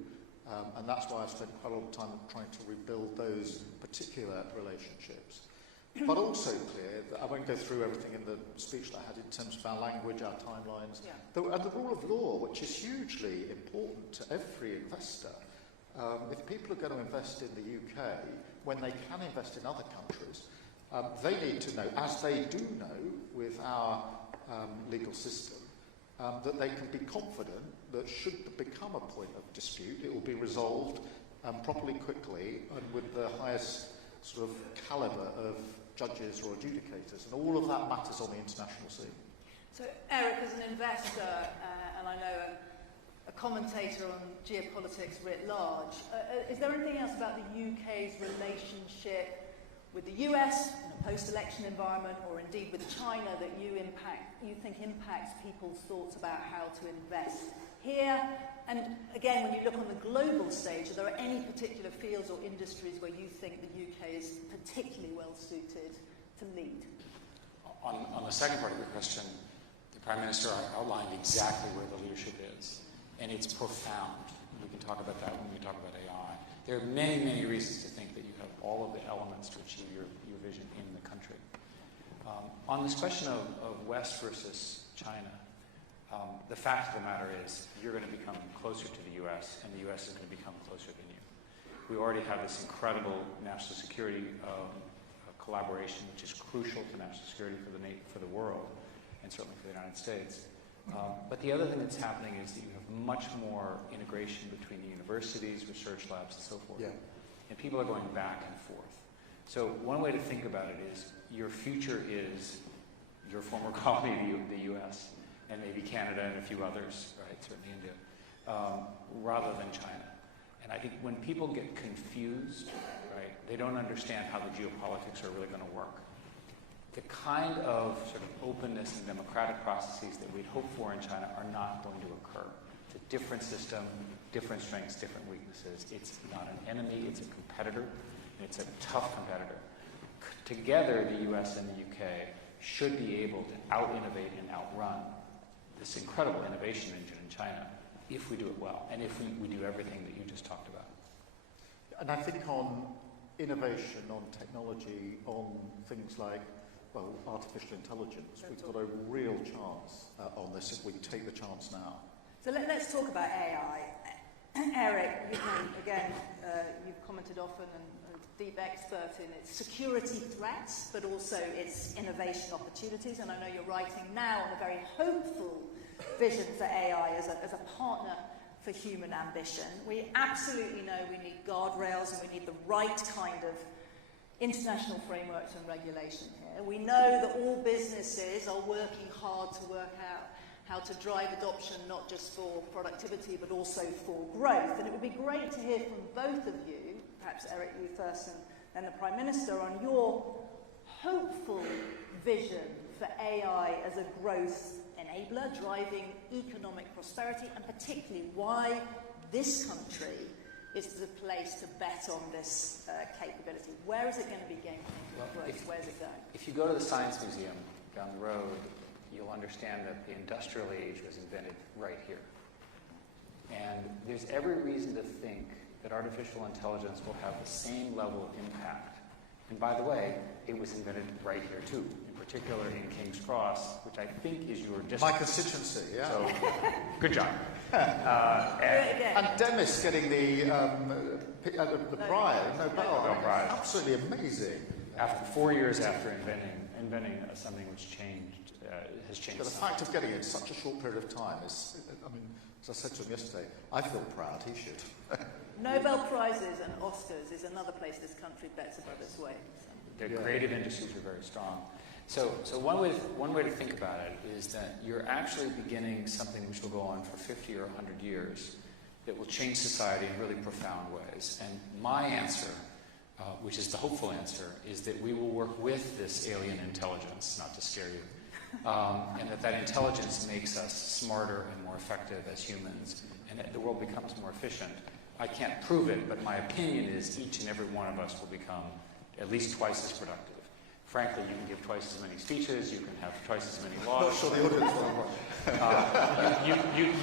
and that's why I've spent quite a lot of time trying to rebuild those particular relationships. But also clear that I won't go through everything in the speech that I had in terms of our language, our timelines, and the rule of law, which is hugely important to every investor. If people are going to invest in the UK, when they can invest in other countries, they need to know, as they do know with our legal system, that they can be confident that should there become a point of dispute, it will be resolved properly, quickly, and with the highest sort of calibre of judges or adjudicators. And all of that matters on the international scene. So, Eric, as an investor, and I know a commentator on geopolitics writ large, is there anything else about the UK's relationship with the US in a post-election environment, or indeed with China, that you think impacts people's thoughts about how to invest here? And again, when you look on the global stage, are there any particular fields or industries where you think the UK is particularly well suited to lead? On the second part of your question, the Prime Minister outlined exactly where the leadership is, and it's profound. We can talk about that when we talk about AI. There are many, many reasons to think that you have all of the elements to achieve your vision in the country. On this question of West versus China, the fact of the matter is you're going to become closer to the US, and the US is going to become closer than you. We already have this incredible national security collaboration, which is crucial to national security for the world, and certainly for the United States. But the other thing that's happening is that you have much more integration between the universities, research labs, and so forth. Yeah. And people are going back and forth. So one way to think about it is your future is your former colony, the US, and maybe Canada and a few others, right, certainly India, rather than China. And I think when people get confused, right, they don't understand how the geopolitics are really going to work. The kind of sort of openness and democratic processes that we'd hope for in China are not going to occur. It's a different system, different strengths, different weaknesses. It's not an enemy, it's a competitor, and it's a tough competitor. Together, the US and the UK should be able to out-innovate and outrun this incredible innovation engine in China if we do it well, and if we do everything that you just talked about. And I think on innovation, on technology, on things like, well, artificial intelligence, we've got a real chance on this if we take the chance now. So let's talk about AI. Eric, you've commented often and a deep expert in its security threats, but also its innovation opportunities. And I know you're writing now on a very hopeful vision for AI as a partner for human ambition. We absolutely know we need guardrails and we need the right kind of international frameworks and regulation here. We know that all businesses are working hard to work out how to drive adoption not just for productivity but also for growth. And it would be great to hear from both of you, perhaps Eric, you first, and then the Prime Minister, on your hopeful vision for AI as a growth enabler, driving economic prosperity, and particularly why this country is the place to bet on this capability. Where is it going to be game-changing growth? Where's it going? If you go to the Science Museum down the road, you'll understand that the industrial age was invented right here. And there's every reason to think that artificial intelligence will have the same level of impact. And by the way, it was invented right here too, in particular in King's Cross, which I think is your district. My constituency, yeah. So, good job. And Demis getting the prize, Nobel. Prize. Absolutely amazing. After 4 years after inventing something which has changed. But the fact of getting it in such a short period of time is, I mean, as I said to him yesterday, I feel proud, he should. Nobel Prizes and Oscars is another place this country bets above its weight. The creative industries are very strong. So one way to think about it is that you're actually beginning something which will go on for 50 or 100 years that will change society in really profound ways. And my answer, which is the hopeful answer, is that we will work with this alien intelligence, not to scare you, and that intelligence makes us smarter and more effective as humans, and that the world becomes more efficient. I can't prove it, but my opinion is each and every one of us will become at least twice as productive. Frankly, you can give twice as many speeches, you can have twice as many laws. Not sure the audience will.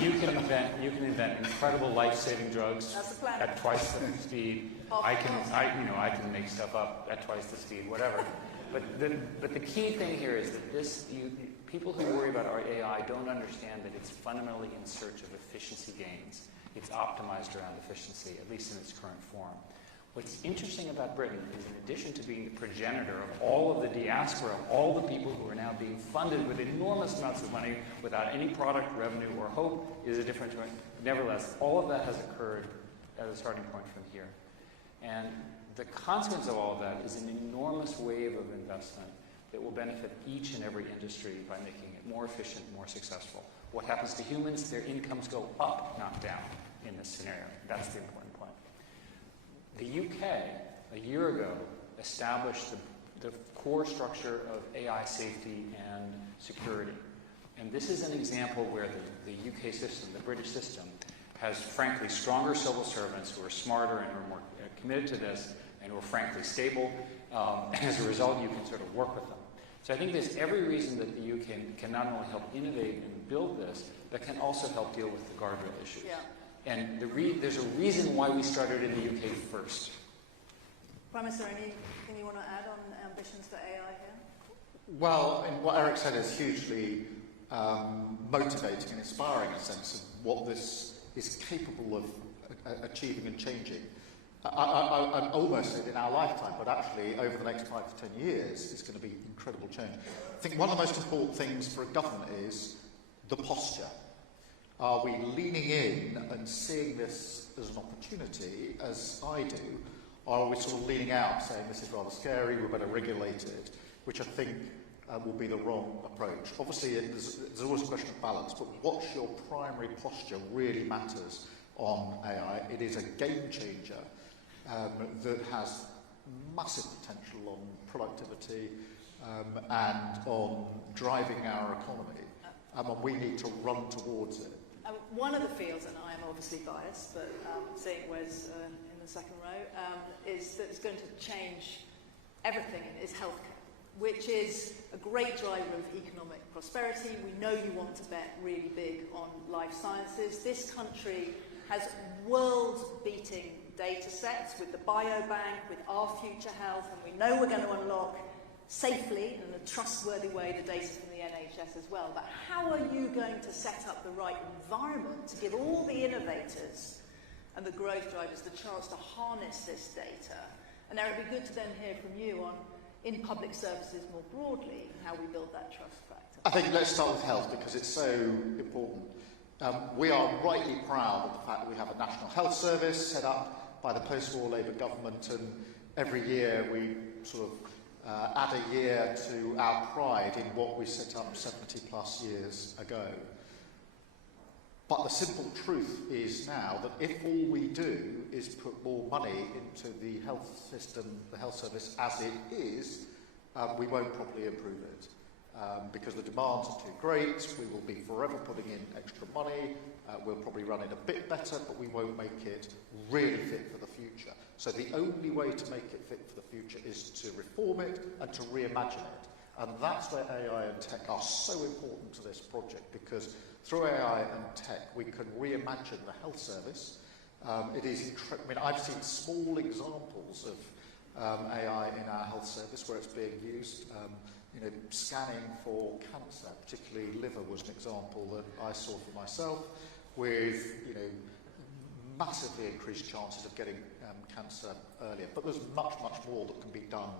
You can invent incredible life-saving drugs at twice the speed. I can make stuff up at twice the speed, whatever. But the key thing here is that people who worry about our AI don't understand that it's fundamentally in search of efficiency gains. It's optimized around efficiency, at least in its current form. What's interesting about Britain is, in addition to being the progenitor of all of the diaspora, of all the people who are now being funded with enormous amounts of money without any product, revenue, or hope, is a different story. Nevertheless, all of that has occurred as a starting point from here. And the consequence of all of that is an enormous wave of investment that will benefit each and every industry by making it more efficient, more successful. What happens to humans? Their incomes go up, not down, in this scenario. That's the important point. The UK, a year ago, established the core structure of AI safety and security. And this is an example where the UK system, the British system, has frankly stronger civil servants who are smarter and are more committed to this and who are frankly stable. And as a result, you can sort of work with them. So I think there's every reason that the UK can not only help innovate and build this, but can also help deal with the guardrail issues. Yeah. And there's a reason why we started in the UK first. Prime Minister, anything you want to add on ambitions for AI here? Well, what Eric said is hugely motivating and inspiring in a sense of what this is capable of achieving and changing. I'm almost in our lifetime, but actually over the next 5 to 10 years, it's going to be incredible change. I think one of the most important things for a government is the posture. Are we leaning in and seeing this as an opportunity, as I do, or are we sort of leaning out, saying this is rather scary, we better regulate it, which I think will be the wrong approach. Obviously, there's always a question of balance, but what's your primary posture really matters on AI. It is a game changer that has massive potential on productivity and on driving our economy, and we need to run towards it. One of the fields, and I am obviously biased, but seeing Wes in the second row, is that it's going to change everything, is healthcare, which is a great driver of economic prosperity. We know you want to bet really big on life sciences. This country has world-beating data sets with the biobank, with our future health, and we know we're going to unlock safely and in a trustworthy way the data from the NHS as well. But how are you going to set up the right environment to give all the innovators and the growth drivers the chance to harness this data? And Eric, it'd be good to then hear from you on, in public services more broadly, how we build that trust factor. I think let's start with health because it's so important. We are rightly proud of the fact that we have a National Health Service set up by the post-war Labour government, and every year we sort of add a year to our pride in what we set up 70 plus years ago. But the simple truth is now that if all we do is put more money into the health system, the health service as it is, we won't properly improve it. Because the demands are too great, we will be forever putting in extra money, we'll probably run it a bit better, but we won't make it really fit for the future. So the only way to make it fit for the future is to reform it and to reimagine it. And that's where AI and tech are so important to this project, because through AI and tech, we can reimagine the health service. It is I mean, I've seen small examples of AI in our health service where it's being used. Scanning for cancer, particularly liver, was an example that I saw for myself, with massively increased chances of getting cancer earlier. But there's much, much more that can be done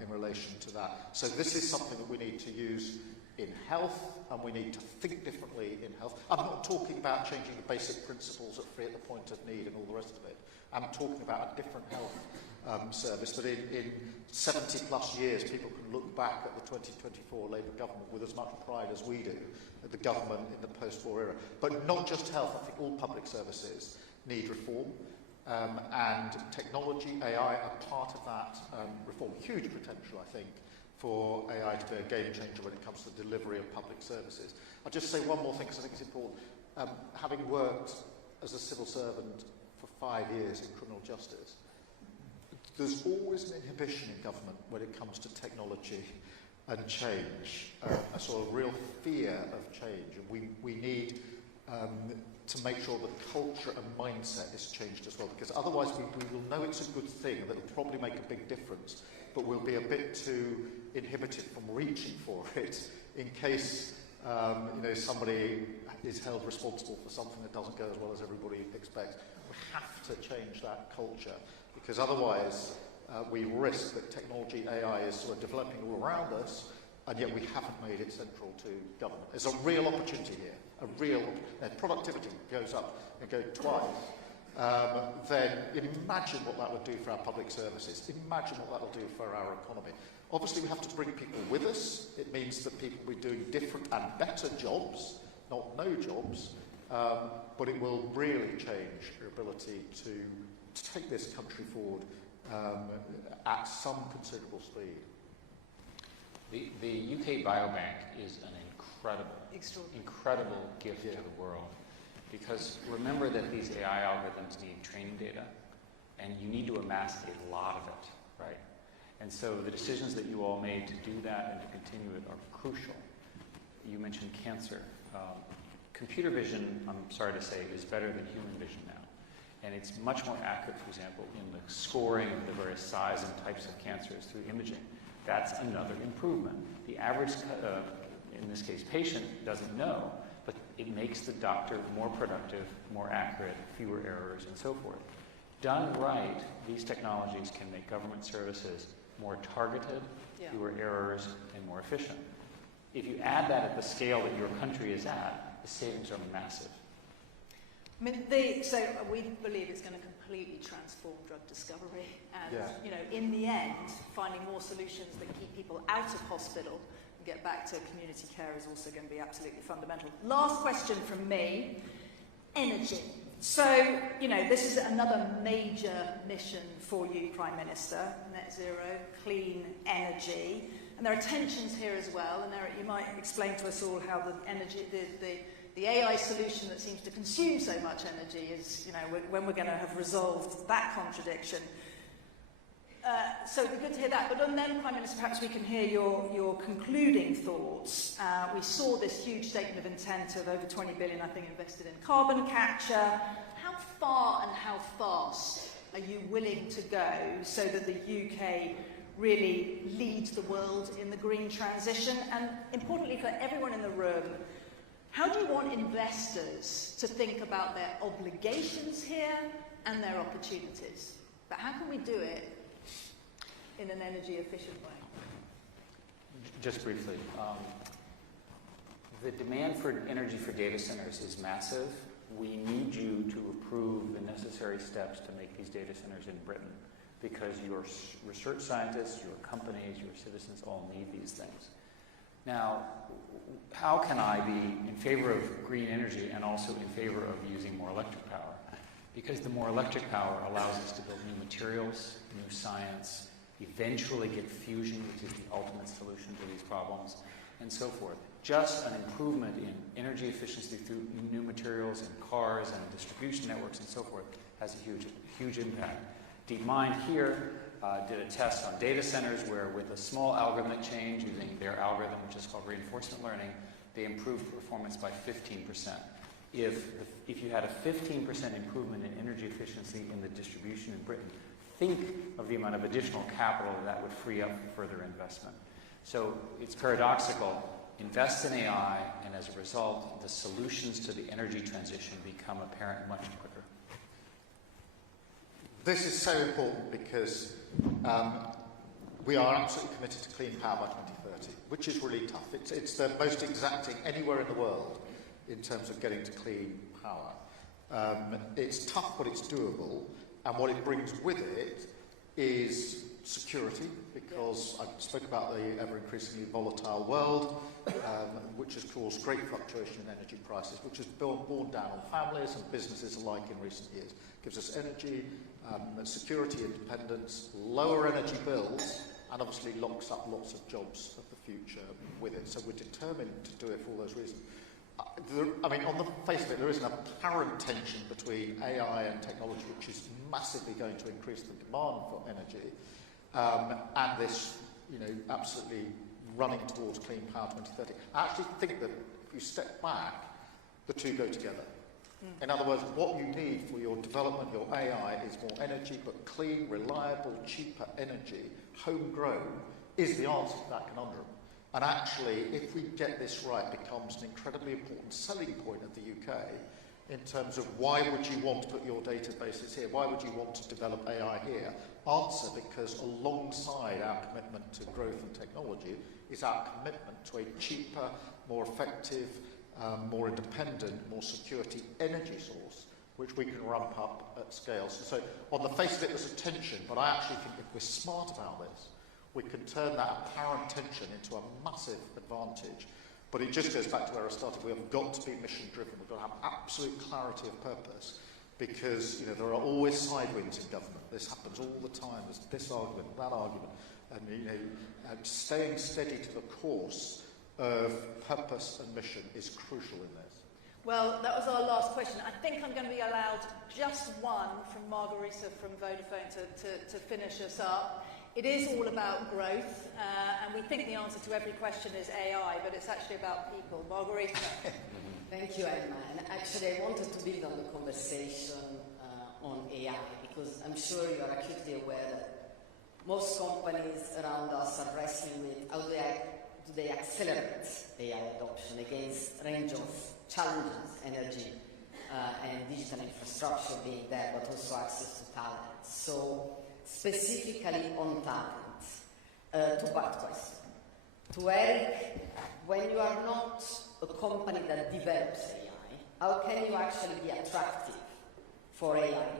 in relation to that. So this is something that we need to use in health, and we need to think differently in health. I'm not talking about changing the basic principles at free at the point of need and all the rest of it. I'm talking about a different health service that in 70 plus years people can look back at the 2024 Labour government with as much pride as we do at the government in the post-war era. But not just health, I think all public services need reform, and technology, AI are part of that reform. Huge potential, I think, for AI to be a game changer when it comes to the delivery of public services. I'll just say one more thing because I think it's important. Having worked as a civil servant for 5 years in criminal justice, there's always an inhibition in government when it comes to technology and change, a sort of real fear of change. And we need to make sure that culture and mindset is changed as well, because otherwise we will know it's a good thing, that will probably make a big difference, but we'll be a bit too inhibited from reaching for it in case somebody is held responsible for something that doesn't go as well as everybody expects. We have to change that culture, because otherwise we risk that technology, AI, is sort of developing all around us, and yet we haven't made it central to government. There's a real opportunity here, productivity goes up and goes twice. Then imagine what that would do for our public services. Imagine what that will do for our economy. Obviously, we have to bring people with us. It means that people will be doing different and better jobs, not no jobs, but it will really change your ability to take this country forward at some considerable speed. The UK Biobank is an incredible gift to the world, because remember that these AI algorithms need training data, and you need to amass a lot of it, right? And so the decisions that you all made to do that and to continue it are crucial. You mentioned cancer. Computer vision, I'm sorry to say, is better than human vision now. And it's much more accurate, for example, in the scoring of the various size and types of cancers through imaging. That's another improvement. The average, in this case, patient doesn't know, but it makes the doctor more productive, more accurate, fewer errors, and so forth. Done right, these technologies can make government services more targeted, fewer errors, and more efficient. If you add that at the scale that your country is at, the savings are massive. I mean, so we believe it's going to completely transform drug discovery, and in the end, finding more solutions that keep people out of hospital and get back to community care is also going to be absolutely fundamental. Last question from me: energy. So, this is another major mission for you, Prime Minister: net zero, clean energy, and there are tensions here as well. And Eric, you might explain to us all how the energy, the AI solution that seems to consume so much energy is, when we're going to have resolved that contradiction. So it'd be good to hear that. But then, Prime Minister, perhaps we can hear your concluding thoughts. We saw this huge statement of intent of over 20 billion, I think, invested in carbon capture. How far and how fast are you willing to go so that the UK really leads the world in the green transition? And importantly, for everyone in the room, how do you want investors to think about their obligations here and their opportunities? But how can we do it in an energy efficient way? Just briefly, the demand for energy for data centers is massive. We need you to approve the necessary steps to make these data centers in Britain, because your research scientists, your companies, your citizens all need these things. Now, how can I be in favor of green energy and also in favor of using more electric power? Because the more electric power allows us to build new materials, new science, eventually get fusion, which is the ultimate solution to these problems, and so forth. Just an improvement in energy efficiency through new materials and cars and distribution networks and so forth has a huge impact. DeepMind here did a test on data centers where with a small algorithmic change using their algorithm, which is called reinforcement learning, they improved performance by 15%. If you had a 15% improvement in energy efficiency in the distribution in Britain, think of the amount of additional capital that would free up for further investment. So it's paradoxical. Invest in AI, and as a result, the solutions to the energy transition become apparent much quicker. This is so important because we are absolutely committed to clean power by 2030, which is really tough. It's the most exacting anywhere in the world in terms of getting to clean power. It's tough, but it's doable, and what it brings with it is security, because I spoke about the ever-increasingly volatile world, which has caused great fluctuation in energy prices, which has borne down on families and businesses alike in recent years. It gives us energy, security, independence, lower energy bills, and obviously locks up lots of jobs of the future with it. So we're determined to do it for all those reasons. I mean, on the face of it, there is an apparent tension between AI and technology, which is massively going to increase the demand for energy, and this, absolutely running towards clean power 2030. I actually think that if you step back, the two go together. In other words, what you need for your development, your AI, is more energy, but clean, reliable, cheaper energy, homegrown, is the answer to that conundrum. And actually, if we get this right, it becomes an incredibly important selling point of the UK in terms of why would you want to put your databases here? Why would you want to develop AI here? Answer, because alongside our commitment to growth and technology is our commitment to a cheaper, more effective, more independent, more security energy source, which we can ramp up at scale. So on the face of it, there's a tension, but I actually think if we're smart about this, we can turn that apparent tension into a massive advantage. But it just goes back to where I started. We have got to be mission-driven. We've got to have absolute clarity of purpose, because there are always side winds in government. This happens all the time. There's this argument, that argument, and staying steady to the course of purpose and mission is crucial in this. Well, that was our last question. I think I'm going to be allowed just one from Margarita from Vodafone to finish us up. It is all about growth, and we think the answer to every question is AI, but it's actually about people. Margarita. Thank you, Emma. And actually, I wanted to build on the conversation on AI, because I'm sure you are acutely aware that most companies around us are wrestling with how do they accelerate AI adoption against a range of challenges, energy and digital infrastructure being there, but also access to talent. So, specifically on talent, two-part question. To Eric, when you are not a company that develops AI, how can you actually be attractive for AI talent?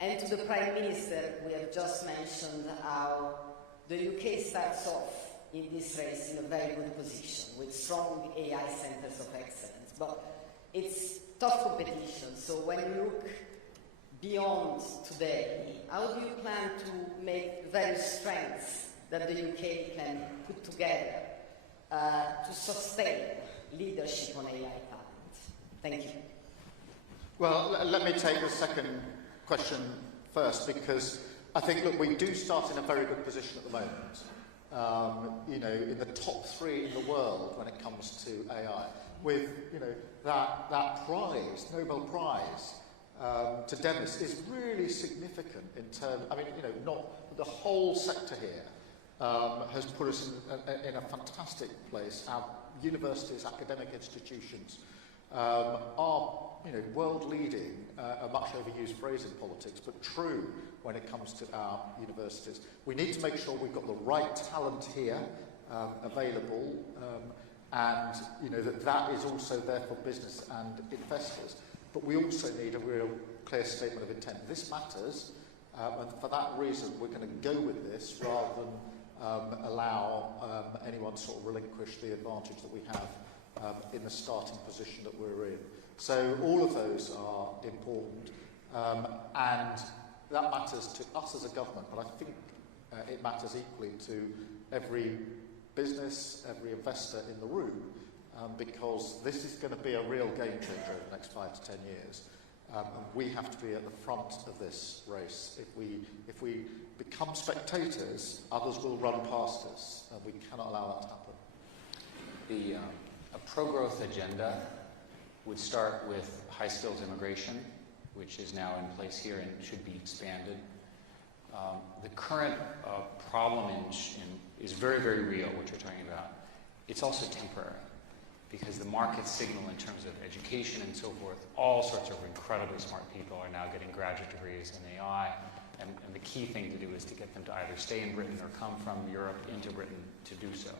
And to the Prime Minister, we have just mentioned how the UK starts off in this race in a very good position with strong AI centres of excellence. But it's tough competition, so when you look beyond today, how do you plan to make various strengths that the UK can put together to sustain leadership on AI talent? Thank you. Well, let me take the second question first, because I think, look, we do start in a very good position at the moment. In the top 3 in the world when it comes to AI, with that prize, Nobel Prize, to Demis is really significant in terms. I mean, not the whole sector here has put us in a fantastic place. Our universities, academic institutions are, world leading. A much overused phrase in politics, but true when it comes to our universities. We need to make sure we've got the right talent here available, and that is also there for business and investors. But we also need a real clear statement of intent. This matters, and for that reason, we're going to go with this rather allow anyone to sort of relinquish the advantage that we have in the starting position that we're in. So all of those are important, and that matters to us as a government, but I think it matters equally to every business, every investor in the room, because this is going to be a real game changer over the next 5 to 10 years. And we have to be at the front of this race. If we become spectators, others will run past us, and we cannot allow that to happen. A pro-growth agenda would start with high-skills immigration, which is now in place here and should be expanded. The current problem is very, very real, what you're talking about. It's also temporary, because the market signal in terms of education and so forth, all sorts of incredibly smart people are now getting graduate degrees in AI, and the key thing to do is to get them to either stay in Britain or come from Europe into Britain to do so.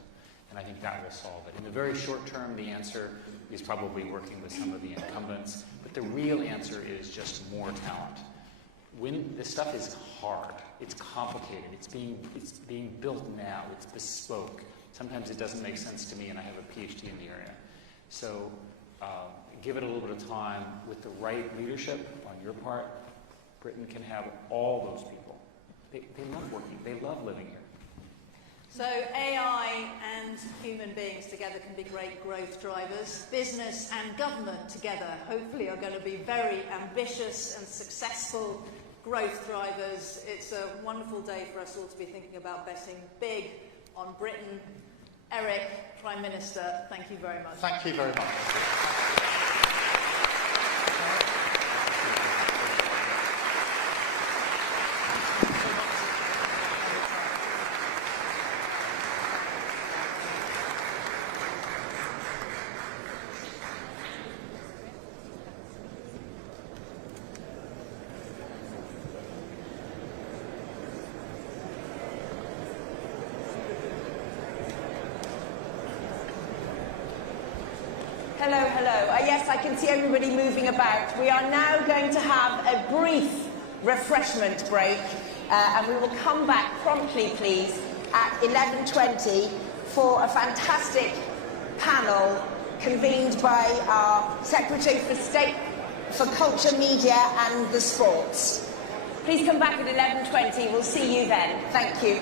And I think that will solve it. In the very short term, the answer is probably working with some of the incumbents, but the real answer is just more talent. When this stuff is hard, it's complicated, it's being built now, it's bespoke. Sometimes it doesn't make sense to me, and I have a PhD in the area. So give it a little bit of time. With the right leadership on your part, Britain can have all those people. They love working, they love living here. So AI and human beings together can be great growth drivers. Business and government together hopefully are going to be very ambitious and successful growth drivers. It's a wonderful day for us all to be thinking about betting big on Britain. Eric, Prime Minister, thank you very much. Thank you very much. Hello, hello. Yes, I can see everybody moving about. We are now going to have a brief refreshment break, and we will come back promptly, please, at 11:20 for a fantastic panel convened by our Secretary for State for Culture, Media and the Sports. Please come back at 11:20. We'll see you then. Thank you.